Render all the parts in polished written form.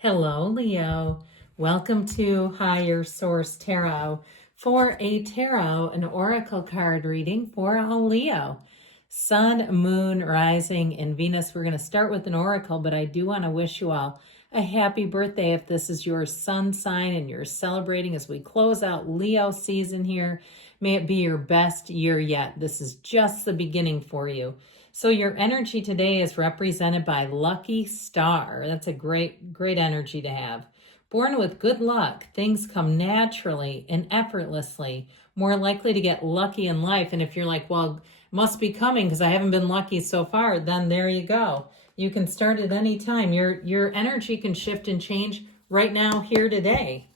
Hello, Leo. Welcome to Higher Source Tarot for a tarot and oracle card reading for a Leo. Sun, Moon, Rising, and Venus. We're going to start with an oracle, but I do want to wish you all a happy birthday if this is your sun sign and you're celebrating as we close out Leo season here. May it be your best year yet. This is just the beginning for you. So your energy today is represented by Lucky Star. That's a great energy to have. Born with good luck, things come naturally and effortlessly. More likely to get lucky in life. And if you're like, well, must be coming because I haven't been lucky so far, then there you go. You can start at any time. Your energy can shift and change right now, here today.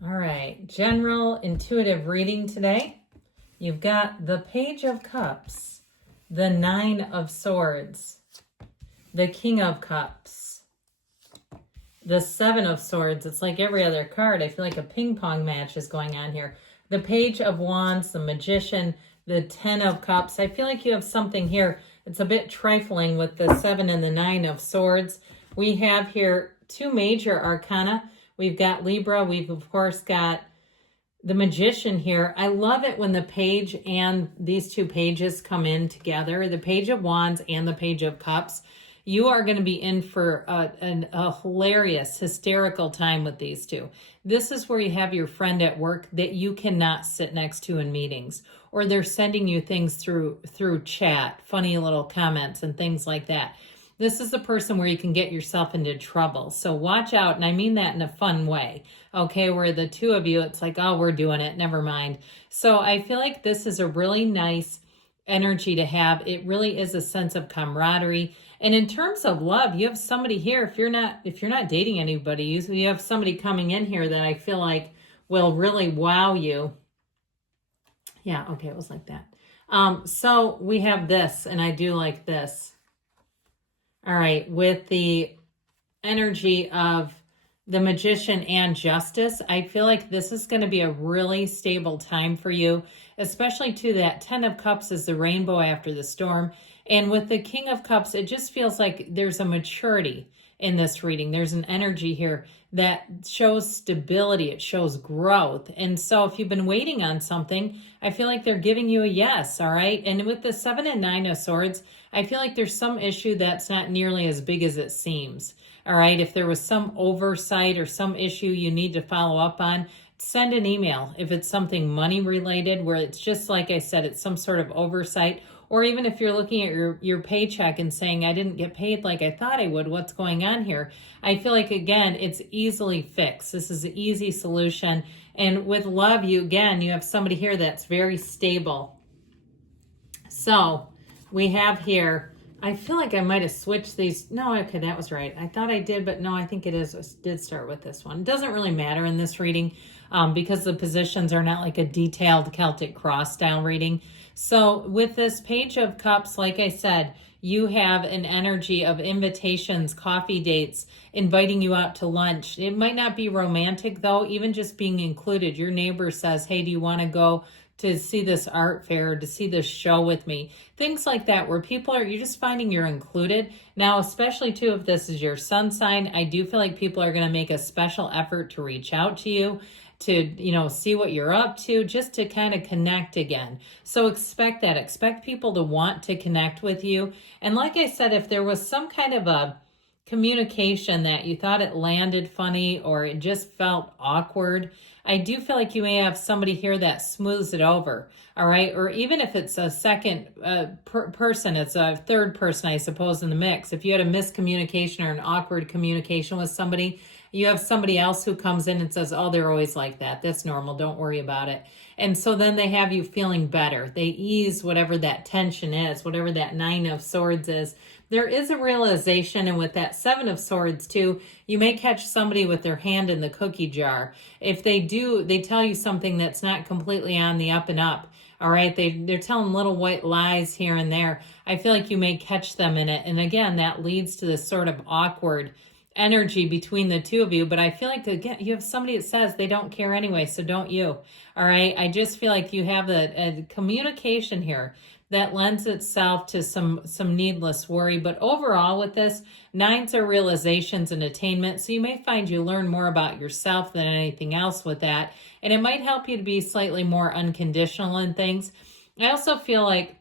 All right, general intuitive reading today. You've got the Page of Cups, the Nine of Swords, the King of Cups, the Seven of Swords. It's like every other card. I feel like a ping pong match is going on here. The Page of Wands, the Magician, the Ten of Cups. I feel like you have something here. It's a bit trifling with the Seven and the Nine of Swords. We have here two major arcana. We've got Libra. We've, of course, got the Magician here. I love it when the page and these two pages come in together, the Page of Wands and the Page of Cups. You are going to be in for a hilarious, hysterical time with these two. This is where you have your friend at work that you cannot sit next to in meetings, or they're sending you things through chat, funny little comments and things like that. This is the person where you can get yourself into trouble. So watch out. And I mean that in a fun way. Okay, where the two of you, it's like, oh, we're doing it. Never mind. So I feel like this is a really nice energy to have. It really is a sense of camaraderie. And in terms of love, you have somebody here. If you're not dating anybody, you have somebody coming in here that I feel like will really wow you. Yeah, okay, it was like that. So we have this, and I do like this. All right, with the energy of the Magician and Justice, I feel like this is going to be a really stable time for you, especially to that Ten of Cups is the rainbow after the storm. And with the King of Cups, it just feels like there's a maturity in this reading. There's an energy here that shows stability. It shows growth. And so if you've been waiting on something, I feel like they're giving you a yes, all right? And with the Seven and Nine of Swords, I feel like there's some issue that's not nearly as big as it seems, all right? If there was some oversight or some issue you need to follow up on, send an email. If it's something money related, where it's just like I said, it's some sort of oversight, or even if you're looking at your paycheck and saying, I didn't get paid like I thought I would, what's going on here? I feel like, again, it's easily fixed. This is an easy solution. And with love, you have somebody here that's very stable. So we have here, I feel like I might have switched these. No, okay, that was right. I thought I did, but no, I think it did start with this one. It doesn't really matter in this reading because the positions are not like a detailed Celtic cross style reading. So with this Page of Cups, like I said, you have an energy of invitations, coffee dates, inviting you out to lunch. It might not be romantic though, even just being included. Your neighbor says, hey, do you want to go to see this art fair, to see this show with me? Things like that where you're just finding you're included. Now, especially too, if this is your sun sign, I do feel like people are going to make a special effort to reach out to you, to, see what you're up to, just to kind of connect again. So expect that. Expect people to want to connect with you. And like I said, if there was some kind of a communication that you thought it landed funny or it just felt awkward, I do feel like you may have somebody here that smooths it over, all right? Or even if it's a second person, it's a third person, I suppose, in the mix. If you had a miscommunication or an awkward communication with somebody, you have somebody else who comes in and says, oh, they're always like that. That's normal. Don't worry about it. And so then they have you feeling better. They ease whatever that tension is, whatever that Nine of Swords is. There is a realization, and with that Seven of Swords too, you may catch somebody with their hand in the cookie jar. If they do, they tell you something that's not completely on the up and up, All right, they're telling little white lies here and there. I feel like you may catch them in it. And again, that leads to this sort of awkward energy between the two of you. But I feel like, again, you have somebody that says they don't care anyway, so don't you. All right, I just feel like you have a communication here that lends itself to some needless worry. But overall with this, 9s are realizations and attainment. So you may find you learn more about yourself than anything else with that. And it might help you to be slightly more unconditional in things. I also feel like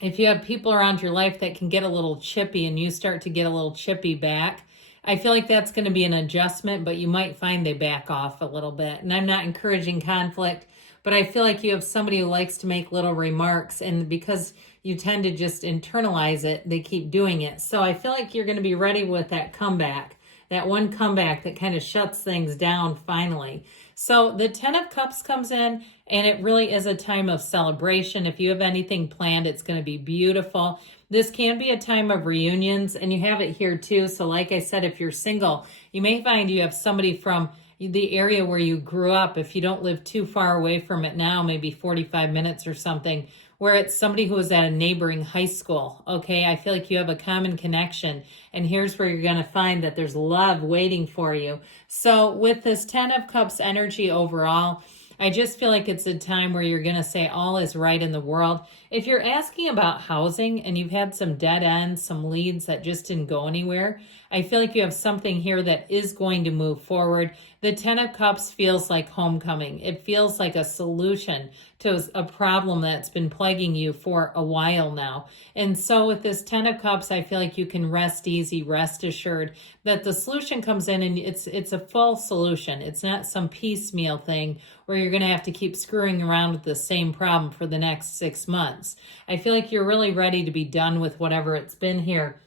if you have people around your life that can get a little chippy and you start to get a little chippy back, I feel like that's going to be an adjustment, but you might find they back off a little bit. And I'm not encouraging conflict, but I feel like you have somebody who likes to make little remarks, and because you tend to just internalize it, they keep doing it. So I feel like you're going to be ready with that comeback, that one comeback that kind of shuts things down finally. So the 10 of Cups comes in, and it really is a time of celebration. If you have anything planned, it's going to be beautiful. This can be a time of reunions, and you have it here too. So like I said, if you're single, you may find you have somebody from the area where you grew up. If you don't live too far away from it now, maybe 45 minutes or something, where it's somebody who was at a neighboring high school. Okay, I feel like you have a common connection, and here's where you're going to find that there's love waiting for you. So with this 10 of Cups energy overall, I just feel like it's a time where you're going to say all is right in the world. If you're asking about housing and you've had some dead ends, some leads that just didn't go anywhere, I feel like you have something here that is going to move forward. The 10 of Cups feels like homecoming. It feels like a solution to a problem that's been plaguing you for a while now. And so with this 10 of Cups, I feel like you can rest easy, rest assured that the solution comes in, and it's a full solution. It's not some piecemeal thing where you're going to have to keep screwing around with the same problem for the next 6 months. I feel like you're really ready to be done with whatever it's been here.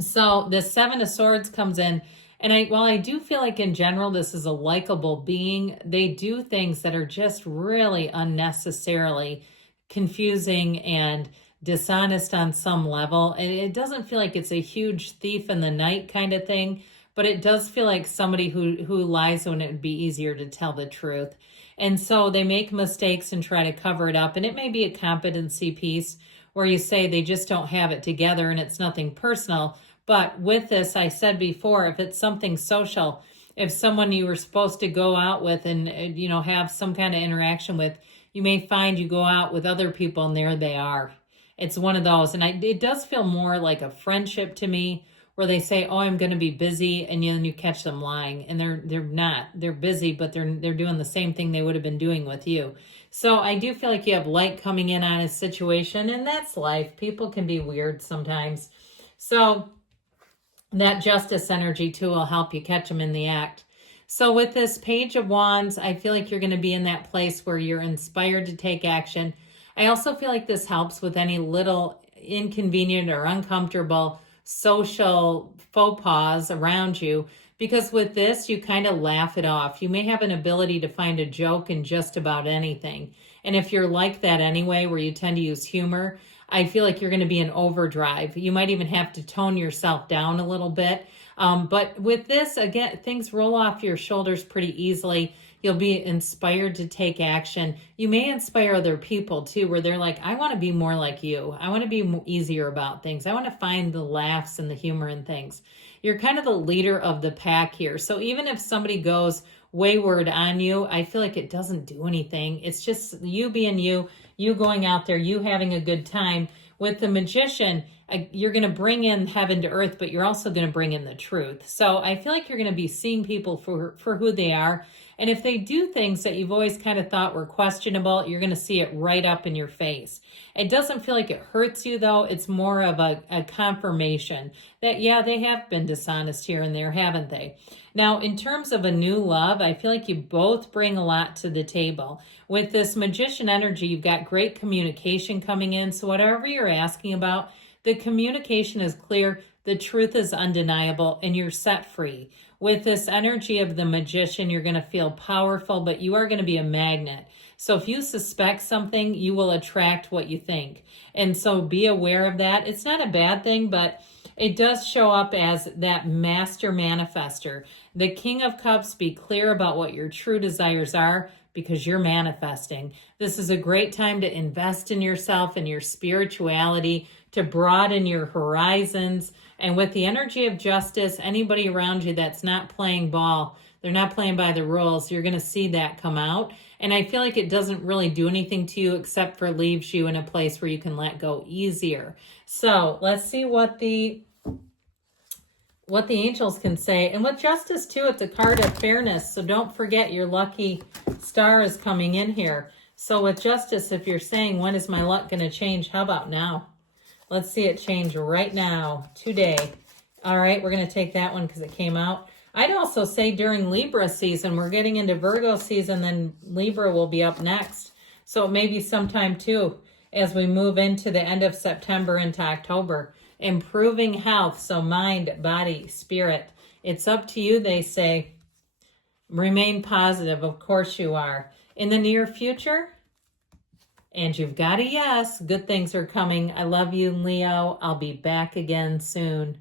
So the 7 of Swords comes in, and while I do feel like in general this is a likable being, they do things that are just really unnecessarily confusing and dishonest on some level. And it doesn't feel like it's a huge thief in the night kind of thing, but it does feel like somebody who lies when it would be easier to tell the truth. And so they make mistakes and try to cover it up. And it may be a competency piece where you say they just don't have it together and it's nothing personal. But with this, I said before, if it's something social, if someone you were supposed to go out with and, have some kind of interaction with, you may find you go out with other people and there they are. It's one of those. And it does feel more like a friendship to me, where they say, oh, I'm going to be busy, and then you catch them lying, and they're not. They're busy, but they're doing the same thing they would have been doing with you. So I do feel like you have light coming in on a situation, and that's life. People can be weird sometimes. So that Justice energy too will help you catch them in the act. So with this Page of Wands, I feel like you're going to be in that place where you're inspired to take action. I also feel like this helps with any little inconvenient or uncomfortable social faux pas around you, because with this, you kind of laugh it off. You may have an ability to find a joke in just about anything. And if you're like that anyway, where you tend to use humor, I feel like you're going to be in overdrive. You might even have to tone yourself down a little bit. But with this, again, things roll off your shoulders pretty easily. You'll be inspired to take action. You may inspire other people too, where they're like, I want to be more like you. I want to be easier about things. I want to find the laughs and the humor in things. You're kind of the leader of the pack here. So even if somebody goes wayward on you, I feel like it doesn't do anything. It's just you being you going out there, you having a good time. With the Magician, you're going to bring in heaven to earth, but you're also going to bring in the truth. So I feel like you're going to be seeing people for who they are. And if they do things that you've always kind of thought were questionable, you're going to see it right up in your face. It doesn't feel like it hurts you, though. It's more of a confirmation that, yeah, they have been dishonest here and there, haven't they? Now, in terms of a new love, I feel like you both bring a lot to the table. With this Magician energy, you've got great communication coming in. So whatever you're asking about, the communication is clear, the truth is undeniable, and you're set free. With this energy of the Magician, you're going to feel powerful, but you are going to be a magnet. So if you suspect something, you will attract what you think. And so be aware of that. It's not a bad thing, but it does show up as that master manifester. The King of Cups, be clear about what your true desires are. because you're manifesting. This is a great time to invest in yourself and your spirituality, to broaden your horizons. And with the energy of justice, anybody around you that's not playing ball, they're not playing by the rules, you're going to see that come out. And I feel like it doesn't really do anything to you except for leaves you in a place where you can let go easier. So let's see what the angels can say. And with justice too, it's a card of fairness. So don't forget your lucky star is coming in here. So with justice, if you're saying, when is my luck going to change? How about now? Let's see it change right now, today. All right, we're going to take that one because it came out. I'd also say during Libra season, we're getting into Virgo season, then Libra will be up next. So it may be sometime too, as we move into the end of September into October. Improving health, so mind, body, spirit. It's up to you, they say. Remain positive, of course you are. In the near future, and you've got a yes, good things are coming. I love you, Leo. I'll be back again soon.